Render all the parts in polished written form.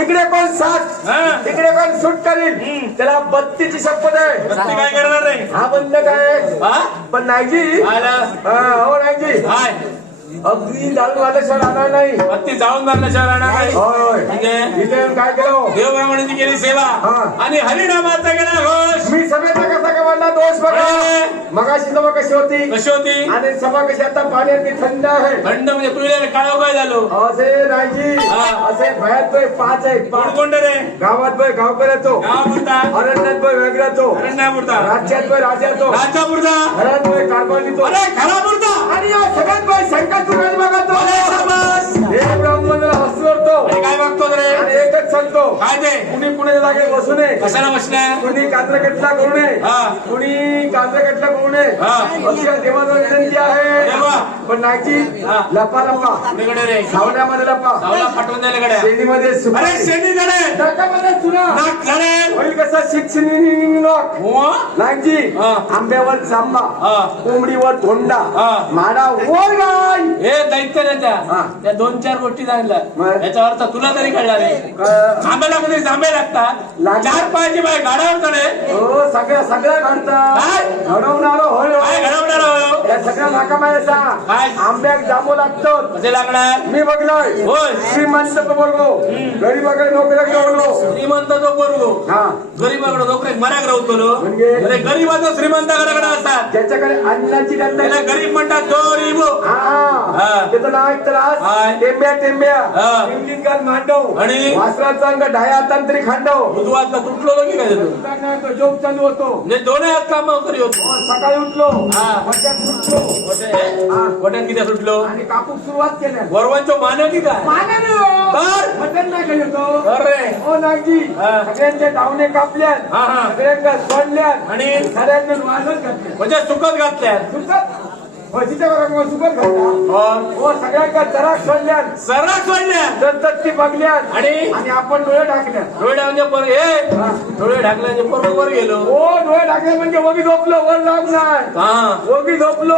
इकडे कोण साथ इकडे कोण सूट करील त्याला बत्तीची शपथ आहे. बत्ती काय करणार नाही हा बंद काय पण नाहीजी हो नाहीजी अगदी जाळून आल्याशिवाय राहणार नाही. बत्ती जाळून मारल्याशिवाय राहणार नाही. होय इथे काय केलं देव ब्राह्मणाची केली सेवा आणि हरिनामाचा केला घोष. मी सभेचा कसा का म्हणला दोष बघा. मगाशी सभा कशी होती कशी होती आणि सभा कशी आता पाण्यात थंड आहे. थंड म्हणजे तुला काळो काय झालो असे नाहीजी असे भयात तो पाच आहे. कोण रे गावात बोय गावकऱ्या तो गावापुरता अरण्यात बोय वेगळा तो अरण्यापुरता राज्यात बोय राजा तो राजापुरता घरात बोय कारभारी तो अरे घरापुरता आणि या सगळ्यात बोय शंका तू बघा तो हे ब्राह्मणाला हसवतो आणि काय बघतो रे आणि एकच सांगतो काय ते कुणी पुणे जागे बसू नये. कशाला बसणार कुणी कांद्रकटला करू नये कुणी कांद्रकटला करू नये अशी देवाला विनंती आहे. पण नाहीची लपा लपा रे सावण्यामध्ये लपा सावला फाटून द्यायला गड्या शेणीमध्ये अरे शेणी झाले नाकामध्ये चुना नाक झाले होईल कसा शिक्षणी नाहीची आंब्यावर जांबा कोंबडीवर धोंडा माडा वर गाय हे दैत्य त्या दोन चार गोष्टी सांगितल्या याचा अर्थ तुला तरी कळला रे. आंब्याला कधी जांबे लागतात चार पायाची बाय गाडावर चढे हो सगळ्या सगळ्या घडतात घडवणार होय काय घडवणार हो या सगळ्या नाकामायचा काय आंब्याक जांबू लागतो कसे लागणार मी बघलोय होय श्रीमंत बघलो गरीबाकडे नोकऱ्या लावलो श्रीमंत तो बरोलो गरीबाकडे नोकरी मऱ्याक राहतो अरे गरीबाचा श्रीमंताकडे असतात ज्याच्याकडे अन्नाची त्याला गरीब म्हणतात गरीब त्याचं नाव एक त्रास टेंब्या टेंब्या इंग्लिंगात मांडव आणि वासराचा अंग ढाया तंत्री खांडव बुधवारचा तुटलो की काय जोग चालू होतो म्हणजे दोन्ही हात काम करी होतो. सकाळी उठलो वट्यात सुटलो वट्यात किती सुटलो आणि कापूक सुरुवात केल्या वरवांचो मान की काय मटण नाही खाली होतो अरे हो नागजी सगळ्यांचे धावणे कापल्यात सगळ्यांना सोडल्यात आणि सगळ्यांना वाजत घातल्या म्हणजे सुकत घातल्या सुकत म्हशीच्या बरोबर सुकत घातला हो सगळ्यांना जरा सोडल्यात सर्रास सोडल्या दत्ती बघल्यात आणि आपण डोळे टाकल्या डोळे म्हणजे डोळे ढाकले म्हणजे पोर वर गेलो हो डोळे टाकले म्हणजे वगी झोपलो वर लाभ नाही वगी झोपलो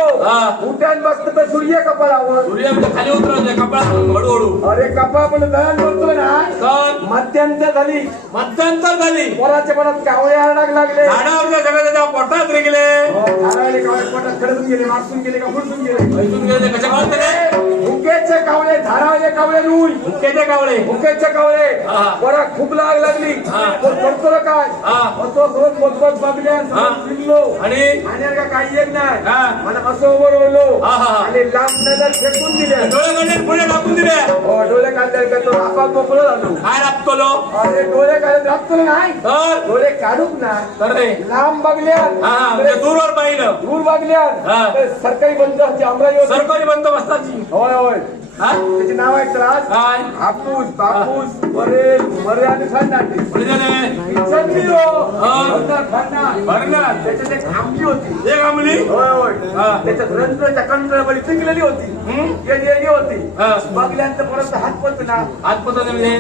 उठ्यान बसतो तर सूर्य कपाळावर सूर्य म्हणजे खाली उतरवते कपाळात हळूहळू अरे कपाळ पण दळण करतोय ना तर मध्यंतर झाली पोराच्या मनात कावळे आरडाग लागले झाडावरच्या सगळं त्याच्या पोटात रे गेले झाडावले कावळे पोटात खडून गेले मारसून गेले का फुटून गेले कशा कळत हुक्याचे कावळे धारावले कावळे रुई हुक्क्याचे कावळे हुक्याचे कावळे पोरा खूप लाग लागली करतो ना काय तो रोज मोजबत बघल्या फिरलो आणि काही एक नाही मला असं उभं रोवलो आणि लांब नजर फेकून दिल्या डोळे काढले पुढे टाकून दिले डोळे काढले का तो आपण मोकळं झालो काय राबतलो अरे डोळे काढत राबतो नाही डोळे काढूक ना तर रे लांब बघल्या दूरवर पाहिलं दूर बघल्या सरकारी बंदोबस्ताची अमरावती सरकारी बंदोबस्ताची होय होय त्याचे नाव आहे त्रास काय हापूस बापूस बरे बरे आणि खंडाटे त्याच्यात एक आंबली होती एक आंबली होय होय त्याच्यात रंध्रच्या कंट्रबळी पिकलेली होती केलेली होती बघल्यानंतर परत हात पतना म्हणजे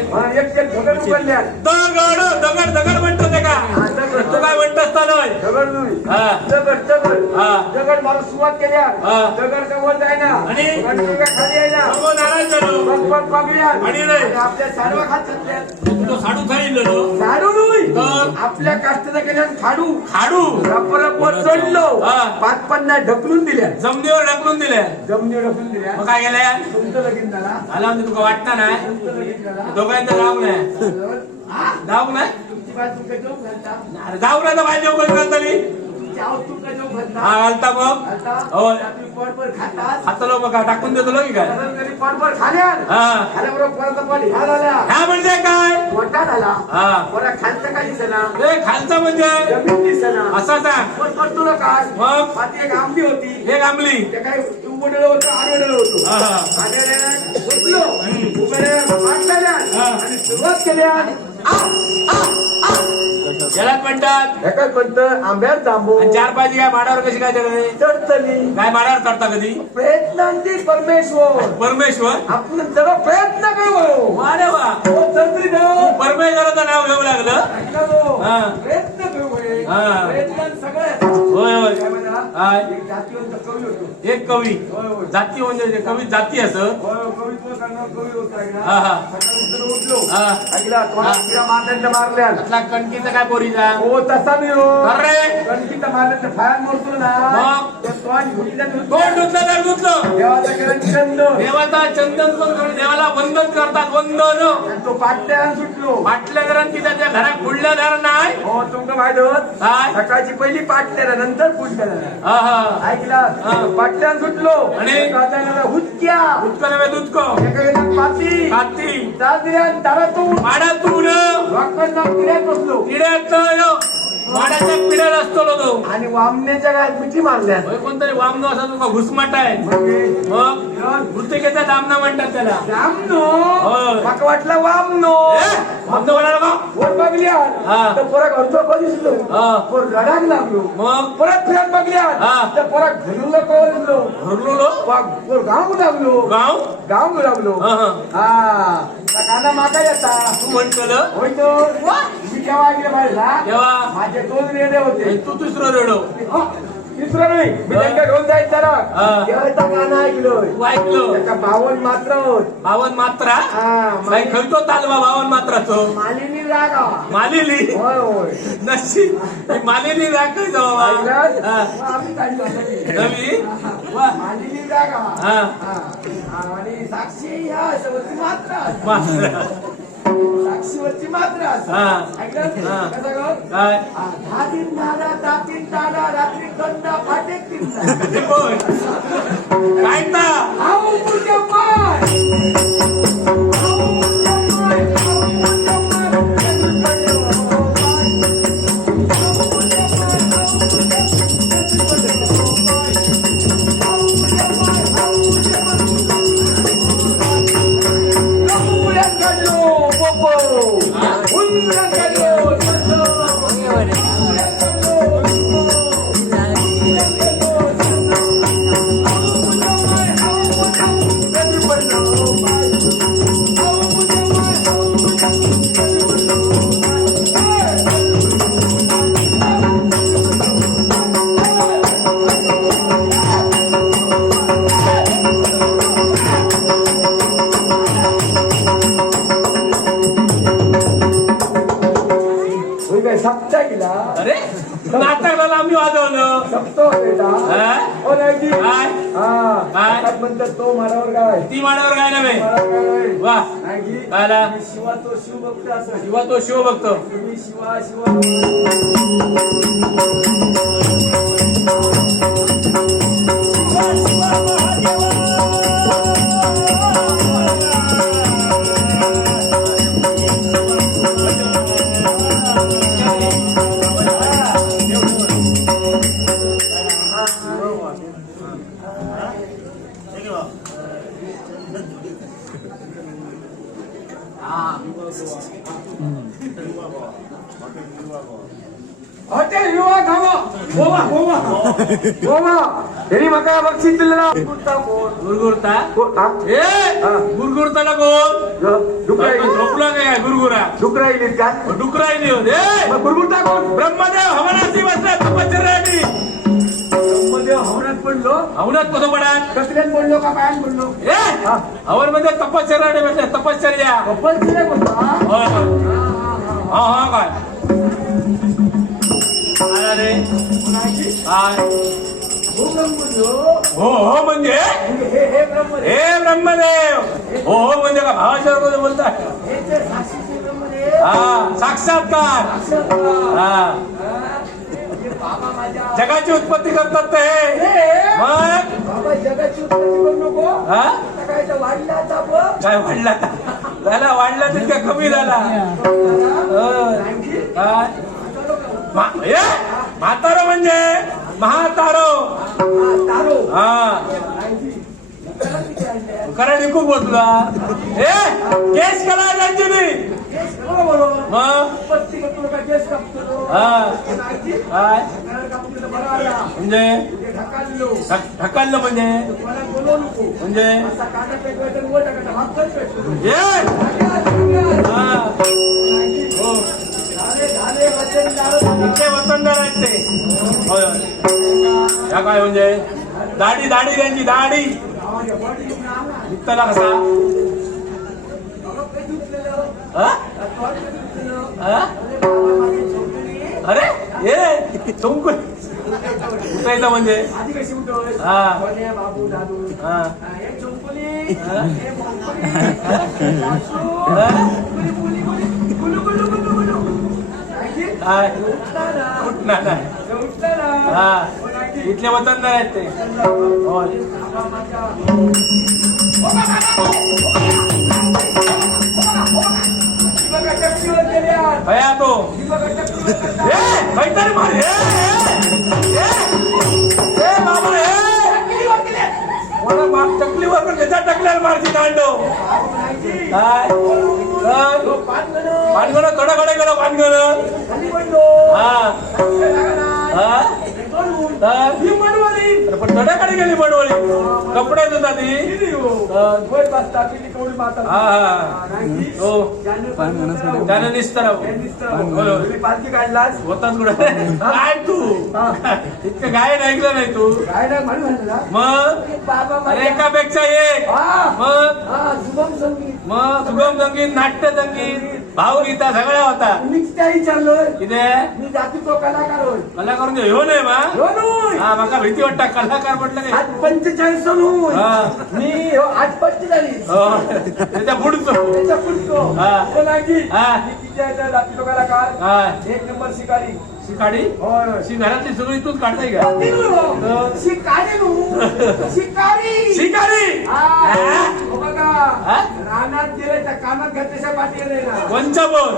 एक एक दगड उघडल्या दगड दगड दगड म्हणतो ते का तू काय म्हणतोस दगड दगड दगड दगड मला सुरुवात केल्या दगड का वर जायना आणि खाली आहे ना आपल्या साडवा खात साडू खाल्लो साडू आपल्या काष्टाचा केल्यान खाडू खाडू रपर चढलो 5-50 ढकलून दिल्या जमिनीवर ढकलून दिल्या ढकलून दिल्या मग काय केल्या तुमचं लगीन झाला आला म्हणजे तुका वाटतं नाही दोघांचं जाऊ नाही जाऊ नाही जाऊ नाही पाहिजे घालताली घालता मग हो खातलो मग टाकून देतो की काय ह्या म्हणजे काय मोठा झाला खालचा काही खालचा म्हणजे असा सांग तुला काय मग माती एक आंबली होती एक आंबली ते काय उघडलं होतं आडवडलं होतं आणि सुरुवात केल्या जलात म्हणतात एकाच म्हणतं आंब्यात जांबू चार पाहिजे काय माडावर कशी काय चढतली काय माडावर चढता कधी प्रयत्नांची परमेश्वर आपण जरा प्रयत्न करू अरे वा चढतली परमेश्वराचं नाव घेऊ लागलं प्रयत्न करू प्रयत्न सगळे होय होय काय एक जातीवंत कवी होतो. एक कवी होय होय जाती म्हणजे जे कवी जाती असं होय कवित्व करणार कवी होता ऐकला. हा हा सकाळी उठून उठलो हा ऐकला तोंडात मारल्याच्या मारल्या त्यातला कणकीचा काय पोरीचा हो तसा मी हो अरे कणकीचा मारल्याच्या फायात मोडतो ना मग? तो तोंड घुटल्यात कोण धुतलं तर धुतलं देवाचा केला निखंड देवाचा चंदन करून देवाला वंदन करतात वंदन आणि तो पाट्यानं सुटलो पाटल्या घरात तिच्या त्या घरात पुढल्या घर नाही हो तुमचं माहित होत काय सकाळची पहिली पाटल्याला नंतर पुढल्याला हा हा ऐकला पाटल्यानं सुटलो आणि? हुतक्या दुधको नव्हे दुधको एका वेळेला पाती काती दादऱ्यान दारातून पाडातून वाकणं किड्यात बसलो किड्यात पाड्याच्या पिढ्यात असतो तो आणि वामण्याच्या गायत मिठी मारल्या होय, कोणतरी वामनो असा तुका घुसमाट आहे मग मृतिकेचा दामना म्हणतात त्याला रामनो होय. माका वाटला वामनो वामनो म्हणाला का वर बघल्या हा. तर परत घरचो बघितलो हा. पर रडाक लागलो मग परत फिरत बघल्या हा. तर परत घरून कळलो भरलो गाव लागलो गाव गाव लागलो हा, हा. हा त्या काना मागा येता तू म्हणतलं होय तो मी केव्हा ऐकलं पाहिजे तेव्हा माझे दोन रेडे होते तू दुसरं रेडो तिसरं नाही मी त्यांना घेऊन जायचं हा. जरा तेव्हा गाणं ऐकलोय तू ऐकलं त्याचा 52 मात्र होत बावन मात्रा हा, काय खलतो तालवा बावन मात्राचो मालिनी रागा मालिनी होय होय नशीब ही मालिनी राखायचं बाबा ऐकलास? हा. मग आम्ही काढली होती. नवी वा मालिनी रागा हा हा. आणि साक्षी ह्या शेवटची मात्र मात्रा साक्षीवरची मात्र हा. ऐकलं हा. कसं गं? काय दहा दिन दादा दातीन दादा रात्री कंदा फाटे किंदा बोल. काय ता आऊ मुर्गे माय आऊ मुर्गे माय आऊ मुर्गे सप्ता गेला अरे नाटकाला आम्ही वाजवलं सप्तो बेटा हा? हो नाही काय हा काय? काय म्हणतात तो मारावर काय ती माण्यावर काय नव्हे मारावर काय वा नाही काला शिवा तो शिवभक्त असं शिवा तो शिव बघतो तुम्ही शिवा शिवा हॉटेल युवा खावा गोवा गोवा गोवा हेरी म्हाका बक्षीस दिलेला कुर्ता कोण गुरगुरता कोण ए गुरगुरताना कोण डुकरा झोपला काय गुरगुरा डुकरा इलीत का डुकरा येईल ए मग गुरगुरता कोण ब्रह्मदेव हवनाची बसला तपश्चर्यासाठी मध्ये हवनात पडलो हवनात कसं पडात कसल्यात पडलो का पायात पडलो ए हवन मध्ये तपश्चर्याने बसल्या तपश्चर्या कपलचे बोलता होय होय हा हा काय आला रे काय हो हो म्हणजे हे ब्रह्म हे ब्रह्मदेव हो हो म्हणजे का भावाच्या बोलताय हे ते साक्षीचे ब्रह्मदेव हा साक्षात्कार हा बाबा माझ्या जगाची उत्पत्ती करतात ते मग बाबा जगाची उत्पत्ती करू नको हा आता काय तर वाढला आता बघ काय वाढला झाला वाढला तितका कमी झाला काय म्हातारो म्हणजे महातारो तारो हा कराडी खूप बसला ए केस कला त्यांची मी मग उत्पत्ती करतो का केस कापतो हा काय कापतो बरा आला म्हणजे ढकाललो ढकललं म्हणजे मला बोलवू नको म्हणजे असा काटा पेटवायचा वर टाकायचा हातच पेटतो ये हा हो झाले झाले वचन झालं इथे वतनदार आहेत ते होय होय हा काय म्हणजे दाढी दाढी त्यांची दाढी निघताना कसा हा? हा? अरे ये तुमकू उठायचं म्हणजे आधी कशी उठवली? हा. कोण्या बाबू दादू हा. हे चौकुली, हा. हे बोंकुली, सासू, गुली, गुली, गुली, गुलू, गुलू, गुलू, गुलू. काकी? काय उठला ना. उठणार नाही हे उठला ना. हा हो, काकी. इथले वतनदार आहेत ते हो. बाबा माझा. ही बघा, टपकीवर गेले आज. भया तो ही बघा, टपकीवर गेले. ए काहीतरी मार ए बाबा टपकीवर गेले. मला मार टकलीवर पण त्याच्या टकल्याला मारची दांडो बाबू नाहीची. काय हो, पानगणं. पानगण थोडं कडे गेलो पानगण खाली पडलो. हा टपकीवर लागा ना. हा बोलून. तर ही मनवाली. पण थोड्याकडे गेली बडवळी कपड्यात होता ती किती हो? वर बसता, किती कवडी माता. हा हा नाही. हो ज्यानं पानगणं त्यानं निस्तर हे दिसतं. तुम्ही पालखी काढलास. होताच कुठं काय तू इतकं गायन ऐकलं नाही तू काय नाही म्हणून म्हणलं ना. मग बाबा अरे माझ्या. एकापेक्षा एक हा. मग हा, शुभम संगीत. मग सुगम संगीत नाट्य संगीत भावगीता सगळ्या होता मीच काय विचारलोय. किती मी जाती तो कलाकार होय. कलाकार ह्यो नाही मा हो नोय. हा माका भीती वाटता कलाकार म्हटलं काय आज 45 होय. हा. मी हो, आज 45. हो. त्याच्या पुढचं त्याच्या पुढचं. हा. हो नाकी. हा. मी तिच्या इथं जाती तो कलाकार. हा एक नंबर शिकारी. शिकाडी होय होय. शी घरातली सगळी तूच काढताय का शिकारी नु. शिकारी. शिकारी हा. हो बघा. हा? रानात गेले त्या कानात घातल्याच्या पाठी नाही ना. कोणचा बोल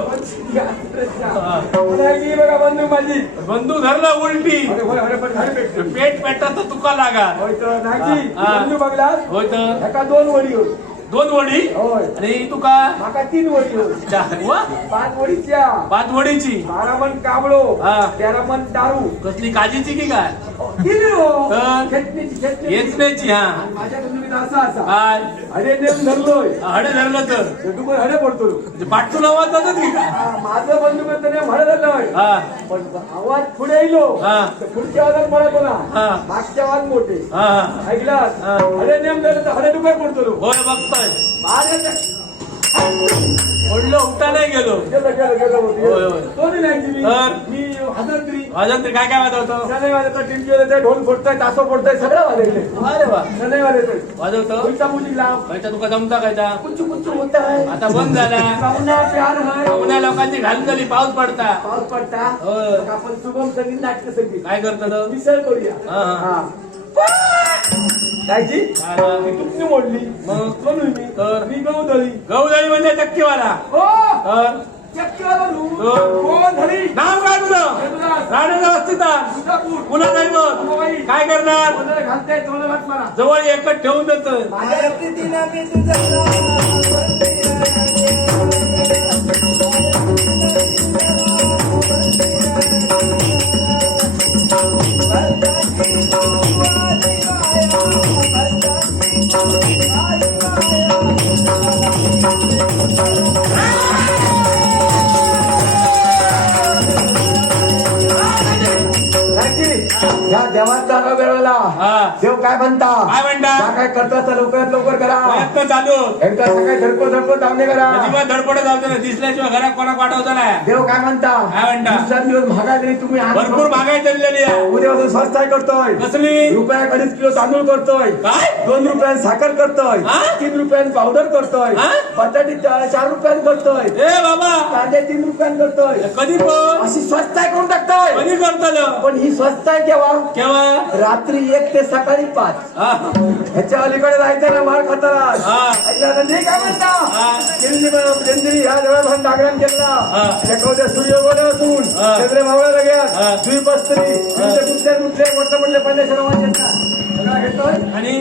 ही बघा बंधू माझी. बंधू धरलं उलटी अरे होय, अरे पण झाली भेटली. पेट पेटत तर तुका लागा होय तर नाकी. हा. बंधू बघलास. होय तर एका 2 वडी होय. 2 वडी होय. आणि तुका माका 3 वडी होय. 5 वडीच्या. 5 वडीची 12 मन काबळो. हा. 13 मन दारू. कसली काजीची की काय किती हो? तर? खेटणीची, खेटणीची. येचण्याची हा आणि माझ्या तुम्ही असा असा. काय अरे नेम धरलोय. हडे धरलं तर तू पण हडे पडतो. पाठचू आवाज जातात की काय हा, माझं बंधू म्हणतो नेम हडे धरलोय. हा पण आवाज पुढे येलो. हा. तर पुढच्या आवाजात म्हणतो ना. हा. मागच्या आवाज मोठे. हा हा. ऐकलास. हा. हडे नेम धरलं तर हडे दुपार पडतो. होय बघतोय अरे ओढलं उठा नाही गेलो गेलं गेलं गेलं होय, होय. तो नाही न्यायची मी. तर? मी हजरत्री. वाजन तरी काय काय वाजवतो सनई वाजवतो, टिमकी वाजवतोय, ढोल फोडतोय, तासो फोडतोय, सगळं वाजवतोय. अरे वा सनई वाजवतोय. वाजवतो उलटा मुली लाव. खायचा तुका जमता खायचा कुच्चू कुच्चू होता है. आता बंद झाला पाहुणा प्यार है. पुण्या लोकांची घालून झाली पाऊस पडता पाऊस पडता. होय. मग आपण शुभम संगीत, नाट्य संगीत काय करतो मिसळ करूया. हा, हा. हा. कायची हा, हा. मी तुपणी मोडली. मग? म्हणून मी तर? मी गहू गहू म्हणजे चक्कीवाला हो. तर चक्कीवाला लू. तर? कोण धरी. नाव काय तुझं राणे व्यवस्थित तुळजापूर. पुन्हा नाही मुंबई. मग काय करणार कोणाला घालताय कोणाला घात मारा. जवळ एकच ठेवून देत माझ्या प्रीतीला मी तुझा ह्या देवाचा वेळेला हा देव काय म्हणता. काय म्हणता हा काय करता तर लवकरात लवकर करा. प्रयत्न चालू एकदा सकाळी धडपड धडपड थांबणे करा. अजिबात धडपडत जाऊ ना दिसल्याशिवाय घरात कोणाक पाठवता नाही देव काय म्हणता. काय म्हणता? दिवसांदिवस महागाई तरी तुम्ही आज भरपूर महागाई चाललेली आहे उद्यापासून स्वस्त आहे करतोय. कसली रुपया 2.5 किलो तांदूळ करतोय. काय 2 रुपयात साखर करतोय. हा? 3 रुपयात पावडर करतोय. हा? बटाटी 4 रुपयात करतोय. ए बाबा कांदे 3 रुपयात करतोय. कधी पण अशी स्वस्त आहे करून टाकतोय. कधी करतल पण ही स्वस्त आहे केव्हा. केव्हा रात्री 1 ते सकाळी 5. हा ह्याच्या अलीकडे जायचं ना मार खाताना. हा. ऐकलं तर नाही काय म्हणता. हा. केंद्री ह्या देवळात डागरान केला. हा. एखाद्या सूर्योगोला असून हा. चंद्र मावळा हा. लगेच द्वीपस्त्री कुठले कुठले मोठे मोठे पल्ले सर्वांचे सगळं घेतोय. आणि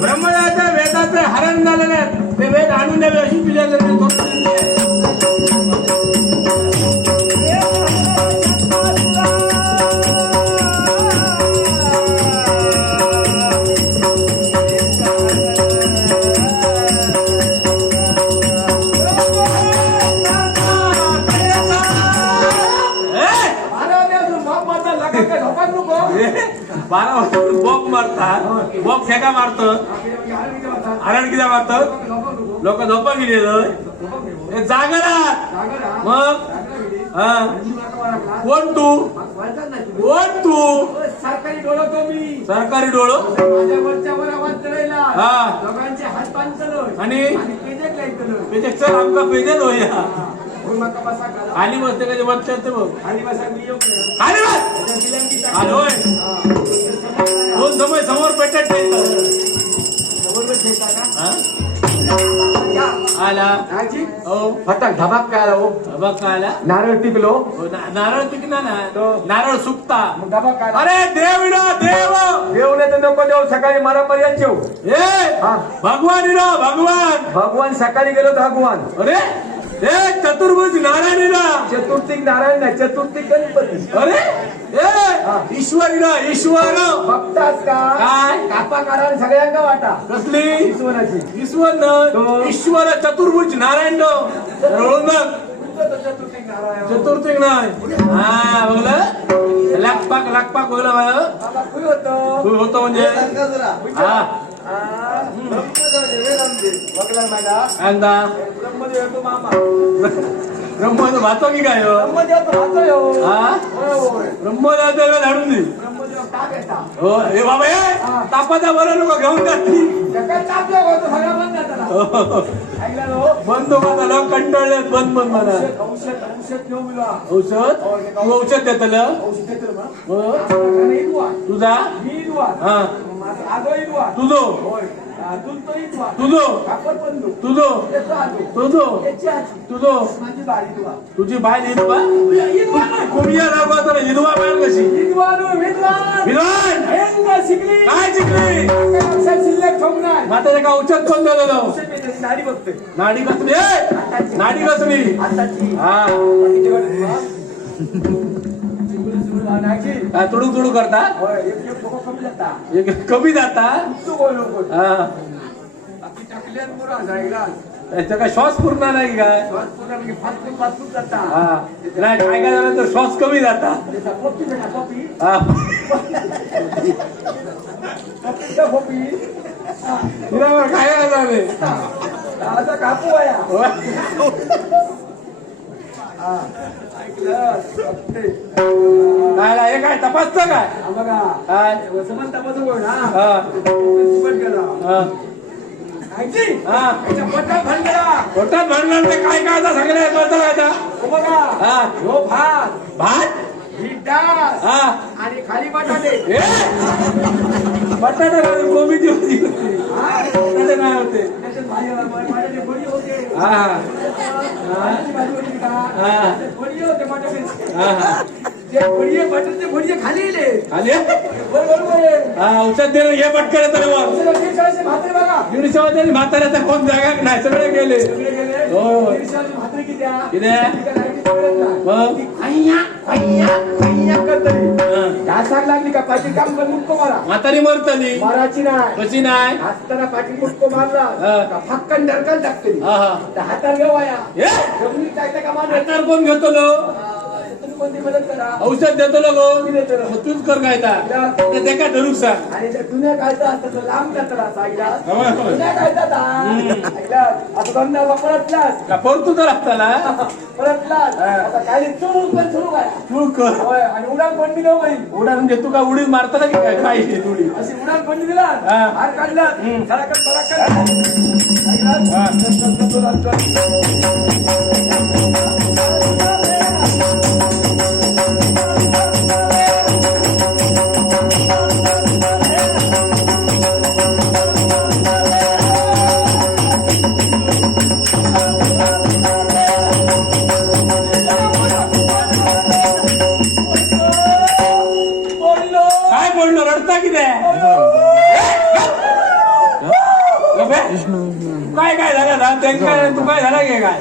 ब्रह्मदेवाच्या वेदाचे हरण झालेले आहेत ते वेद आणून द्यावे अशी पूजा करते झपाक नको. 12 वाजता बॉक मारतात. बॉक फेका मारतात. हरण किती मारतात. लोक झोपा गेले जागरा. मग हा कोण तू. कोण तू. सरकारी डोळं तो मी. सरकारी डोळं. माझ्या वरच्या वर आवाज चढायला. हा. दोघांचे हात पान चढव. आणि पेजेक लायतलो. पेजेक चल आमका पेजेल होया. मका बसा करा. खाली बसते का वरच्या ते बघ. खाली बसा मी येऊ. खाली बस. आलोय. दोन समय समोर पेटत आला. हो फटाक धबाक काय आला. हो धबाक काय आला. नारळ टिकलो. नारळ पिकला ना. नारळ सुकता. धबाक काय. अरे देव देव. देव नाही तर नको देव. सकाळी मारामारी येऊ. भगवान भगवान. भगवान सकाळी गेलो भगवान. अरे चतुर्भुज नारायणीला. चतुर्थी नारायण नाही. चतुर्थी गणपती. अरे ईश्वरी ईश्वर. बघतास का काय. कापा कारण सगळ्यांना वाटा. कसली. ईश्वराची. ईश्वर ईश्वर चतुर्भुज नारायण बघ. चतुर्थी नाही. हा बघलं. लागपाक बघलं. तू होतो म्हणजे हा ब्रह्मदेव भातो की काय. ब्रह्मदेव धाडून दे. हो हे बाबा तापाचा बरं नको घेऊन जातील. बंद मला कंटाळले. बंद मला औषध. तू औषध देतलं. तुझा हा तुझो तुझो तुझो तुझो तुझो तुझी बाय हिदवा. कुमिया लागवा तर हिदवा बाय कशी. विद्वान काय शिकली. माता का औषध कोण दिलं. नाडी बघतोय. नाडी कसली. नाडी कसली. हा तुडू तुडू करता. कमी जाता. त्याचा काय श्वास पूर्ण नाही काय. नाही काय काय झालं तर श्वास कमी जाता. काय झाले आता कापू आहे. काय हे काय तपासतं काय. बघा काय समज तपासू कोण. पोटात म्हणणार ते काय काय आता सगळ्या बदलायचा. बघा हो भात. भात ही डाळ हा आणि खाली बटाटे. बटाटा कोबीची भाजी होती. बटाटे नाही होते. हा बटाटे खाली आले. हा औषध देणं हे पटकन तर म्हाताऱ्याचा कोण जागा नाही. सगळे गेले. हो लागली का पाठी काम करून मुटको मारा. म्हातारी मरतली. माराची नाही. कशी नाही. असताना पाठी मुटको मारला फक्कन डरकन टाकतली. हातार घेवाया. जमिनीत जायचं का माझं. हातार कोण घेतो लो. कोणती मदत करा. औषध देतो लो गो. तूच कर काय ते काय धरू सांग. आणि जुन्या कायदा असतं तर लांब कचरा जुन्या कायदा आता गंधाला परतलास का परतू तर असताना परतलास. आता काय चूळ पण सुरू काय. तू कर. आणि उडान पण दिलं बाई. उडान देतो का उडी मारताना की काय. काय उडी अशी उडान पण दिला. हार काढला. काय बोललो. रडता की काय काय झालं त्यांना. तू काय झाला की काय.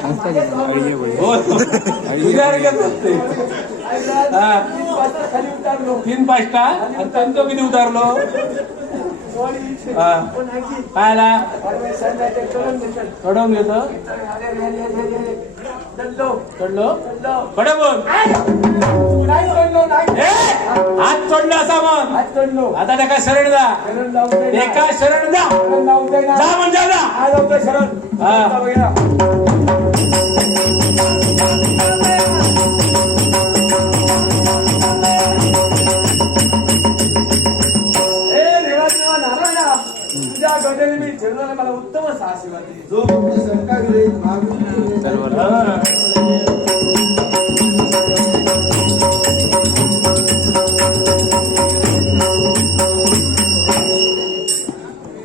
हो तीन पाचटा आणि त्यांचं किती उतारलो. काय आला. चढवून घेतो. चढलो चढलो चढलो खडं बोल नाही चढलो नाही ए, हात चढलो असा मग आज चढलो आता त्याका शरण जा शरण लावते ना. एका शरण जा शरण लावते ना जा म्हणजे जा आज लावते शरण हा. बघा हे देवा देवा नारायणा तुझ्या गजेने मी जन्माला मला उत्तम आशीर्वाद दे. जो भक्त सहकारी होईल, मागून सर्व